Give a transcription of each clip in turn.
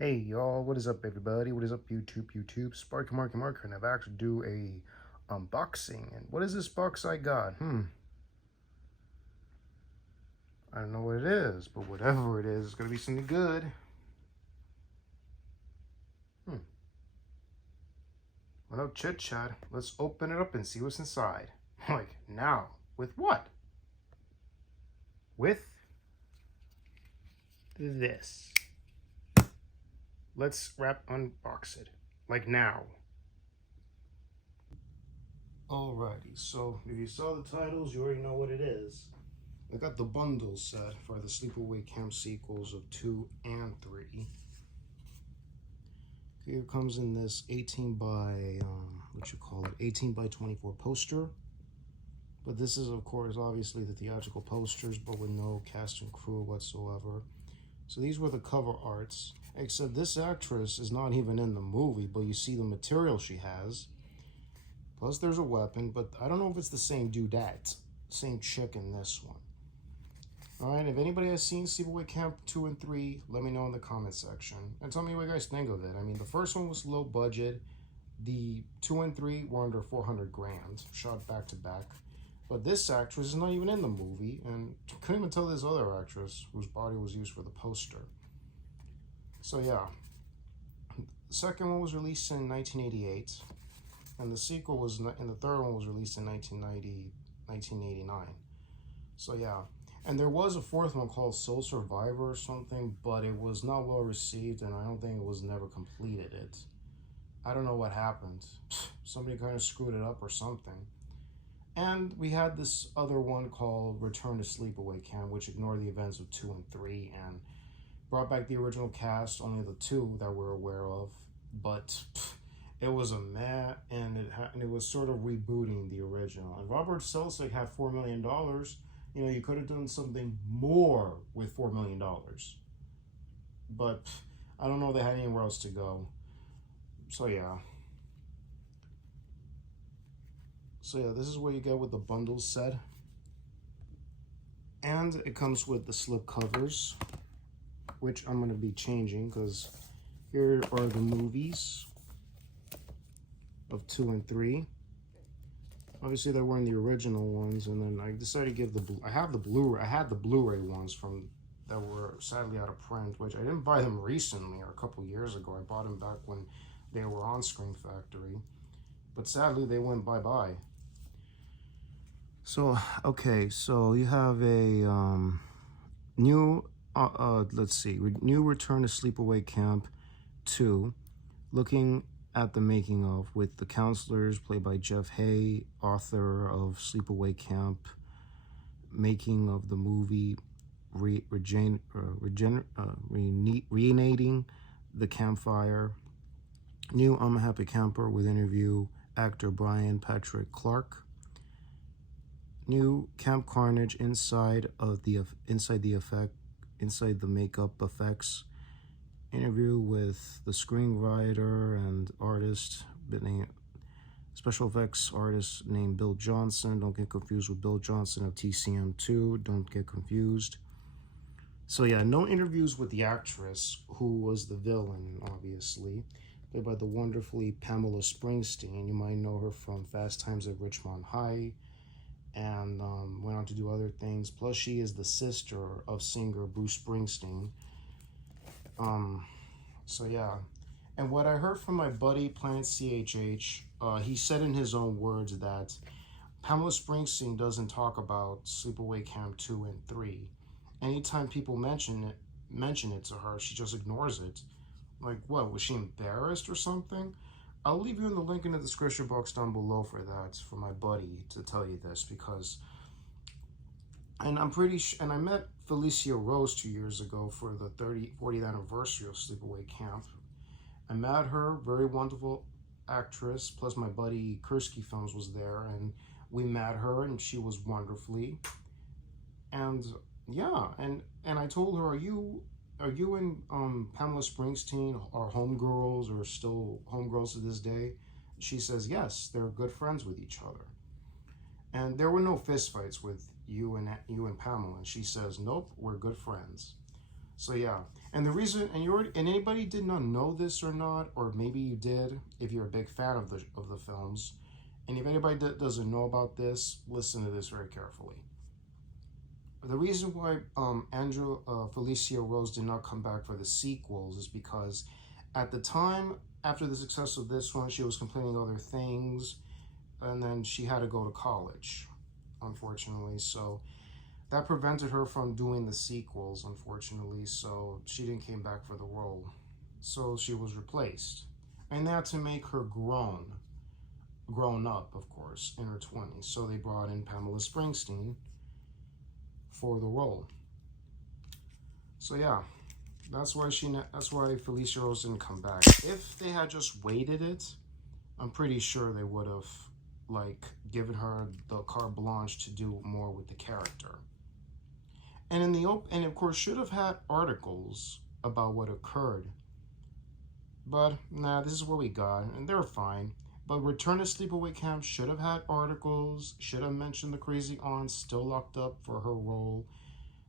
Hey y'all, what is up everybody? What is up YouTube? Sparky Marker, and I've actually do a unboxing. And what is this box I got? I don't know what it is, but whatever it is, it's gonna be something good. Without chit chat, let's open it up and see what's inside. Like now, with what? With this. Let's unbox it. Like now. Alrighty, so if you saw the titles, you already know what it is. I got the bundle set for the SleepAway Camp sequels of 2 and 3. Here comes in this 18 by, 18 by 24 poster. But this is, of course, obviously the theatrical posters, but with no cast and crew whatsoever. So these were the cover arts, except this actress is not even in the movie, but you see the material she has. Plus there's a weapon, but I don't know if it's the same dudette, same chick in this one. Alright, if anybody has seen SleepAway Camp 2 and 3, let me know in the comment section. And tell me what you guys think of it. I mean, the first one was low budget. The 2 and 3 were under 400 grand, shot back to back. But this actress is not even in the movie, and couldn't even tell this other actress whose body was used for the poster. So yeah. The second one was released in 1988, and the sequel was, and the third one was released in 1989. So yeah. And there was a fourth one called Soul Survivor or something, but it was not well received, and I don't think it was never completed. I don't know what happened. Somebody kind of screwed it up or something. And we had this other one called Return to Sleepaway Camp, which ignored the events of 2 and 3 and brought back the original cast, only the 2 that we're aware of. But it was a meh, and it was sort of rebooting the original. And Robert Selznick had $4 million. You know, you could have done something more with $4 million. But I don't know if they had anywhere else to go. So yeah. This is what you get with the bundle set. And it comes with the slip covers, which I'm going to be changing because here are the movies of 2 and 3. Obviously, they weren't the original ones, and then I decided to give I had the Blu-ray ones from that were sadly out of print, which I didn't buy them recently or a couple years ago. I bought them back when they were on Screen Factory, but sadly they went bye-bye. So okay, so you have a new new Return to Sleepaway Camp 2, looking at the making of, with the counselors played by Jeff Hay, author of Sleepaway Camp, making of the movie, reuniting the campfire, new I'm a Happy Camper with interview actor Brian Patrick Clark, new Camp Carnage inside the makeup effects, interview with the screenwriter and artist, special effects artist named Bill Johnson. Don't get confused with Bill Johnson of TCM2. Don't get confused. So yeah, no interviews with the actress who was the villain, obviously, played by the wonderfully Pamela Springsteen. You might know her from Fast Times at Ridgemont High, and went on to do other things. Plus, she is the sister of singer Bruce Springsteen. So yeah, and what I heard from my buddy Planet CHH, he said in his own words that Pamela Springsteen doesn't talk about Sleepaway Camp 2 and 3. Anytime people mention it to her, she just ignores it. Like, what, was she embarrassed or something? I'll leave you in the link in the description box down below for that, for my buddy to tell you this, because, and I'm pretty sure, and I met Felicia Rose 2 years ago for the 40th anniversary of Sleepaway Camp. I met her, very wonderful actress, plus my buddy Kursky Films was there, and we met her, and she was wonderfully. And yeah, and I told her, are you and Pamela Springsteen are homegirls, or still homegirls to this day? She says yes, they're good friends with each other. And there were no fistfights with you and Pamela. And she says, nope, we're good friends. So yeah, and the reason, and anybody did not know this or not, or maybe you did if you're a big fan of the films, and if anybody doesn't know about this, listen to this very carefully. The reason why Felicia Rose did not come back for the sequels is because at the time, after the success of this one, she was completing other things, and then she had to go to college, unfortunately. So that prevented her from doing the sequels, unfortunately. So she didn't came back for the role. So she was replaced, and that to make her grown up, of course, in her 20s. So they brought in Pamela Springsteen for the role. So yeah, that's why Felicia Rose didn't come back. If they had just waited it, I'm pretty sure they would have like given her the carte blanche to do more with the character. And and of course should have had articles about what occurred. But nah, this is what we got, and they're fine. But Return to Sleepaway Camp should have had articles, should have mentioned the crazy aunt still locked up for her role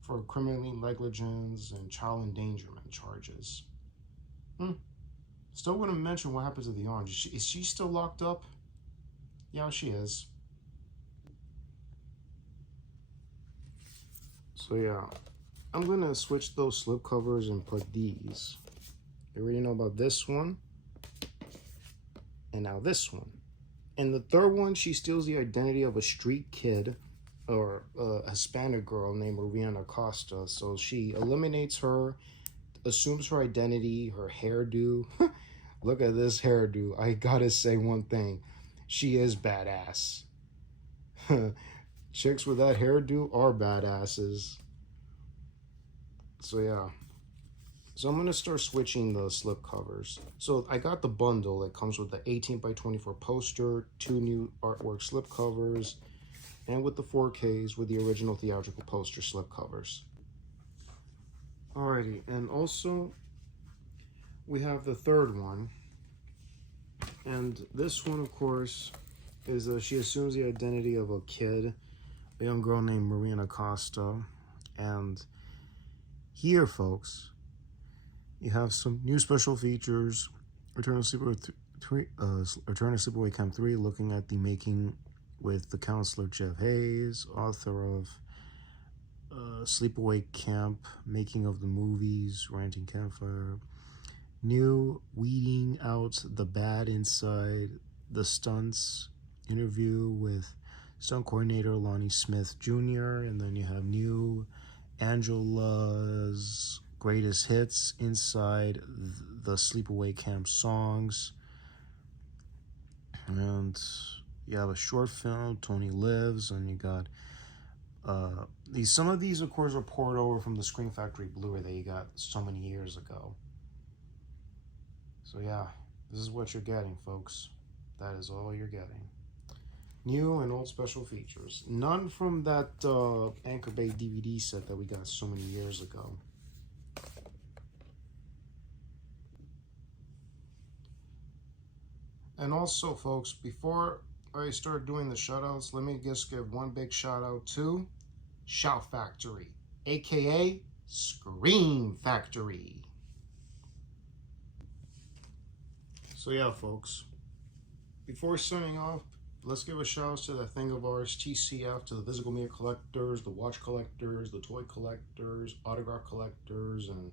for criminally negligence and child endangerment charges. Still wouldn't mention what happened to the aunt. Is she still locked up? Yeah, she is. So yeah, I'm gonna switch those slipcovers and put these. You already know about this one. And now this one. And the third one, she steals the identity of a street kid or a Hispanic girl named Mariana Costa. So she eliminates her, assumes her identity, her hairdo. Look at this hairdo. I gotta say one thing. She is badass. Chicks with that hairdo are badasses. So yeah. So I'm going to start switching the slip covers. So I got the bundle that comes with the 18 by 24 poster, 2 new artwork slip covers, and with the 4Ks with the original theatrical poster slip covers. Alrighty, and also we have the third one. And this one, of course, is she assumes the identity of a kid, a young girl named Mariana Costa. And here, folks, you have some new special features. Return to Sleepaway Camp 3, looking at the making with the counselor Jeff Hayes, author of Sleepaway Camp, making of the movies, Ranting Campfire. New, weeding out the bad inside the stunts, interview with stunt coordinator Lonnie Smith Jr. And then you have new Angela's greatest hits inside the Sleepaway Camp songs. And you have a short film, Tony Lives, and you got some of these, of course, are poured over from the Scream Factory Blu-ray that you got so many years ago. So yeah, this is what you're getting, folks. That is all you're getting. New and old special features. None from that Anchor Bay DVD set that we got so many years ago. And also, folks, before I start doing the shoutouts, let me just give one big shout out to Shout Factory, aka Scream Factory. So yeah, folks, before signing off, let's give a shout out to that thing of ours, TCF, to the physical media collectors, the watch collectors, the toy collectors, autograph collectors, and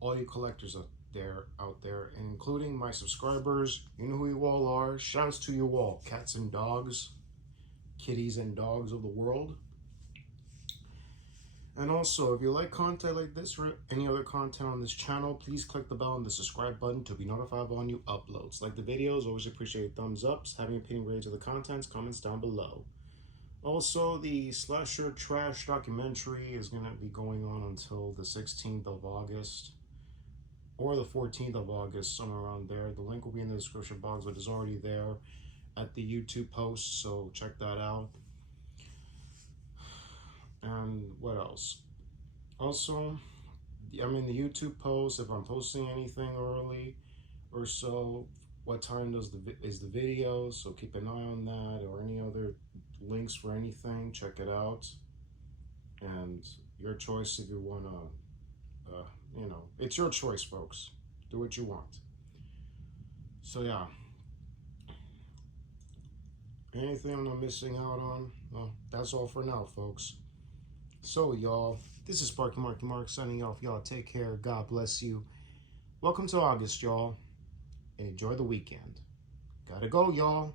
all you collectors out there, and including my subscribers. You know who you all are. Shouts to you all, cats and dogs, kitties and dogs of the world. And also, if you like content like this or any other content on this channel, please click the bell and the subscribe button to be notified of all new uploads. Like the videos, always appreciate thumbs ups, having an opinion related to the contents, comments down below. Also, the Slasher Trash documentary is going to be going on until the 16th of August. Or the 14th of August, somewhere around there. The link will be in the description box, but it's already there at the YouTube post, so check that out. And what else? Also, I'm in the YouTube post. If I'm posting anything early or so, what time is the video? So keep an eye on that, or any other links for anything. Check it out. And your choice if you want to you know, it's your choice, folks. Do what you want. So yeah, anything I'm missing out on? Well, that's all for now, folks. So y'all, this is Sparky Marky Mark signing off. Y'all take care. God bless you. Welcome to August, y'all. Enjoy the weekend. Gotta go, y'all.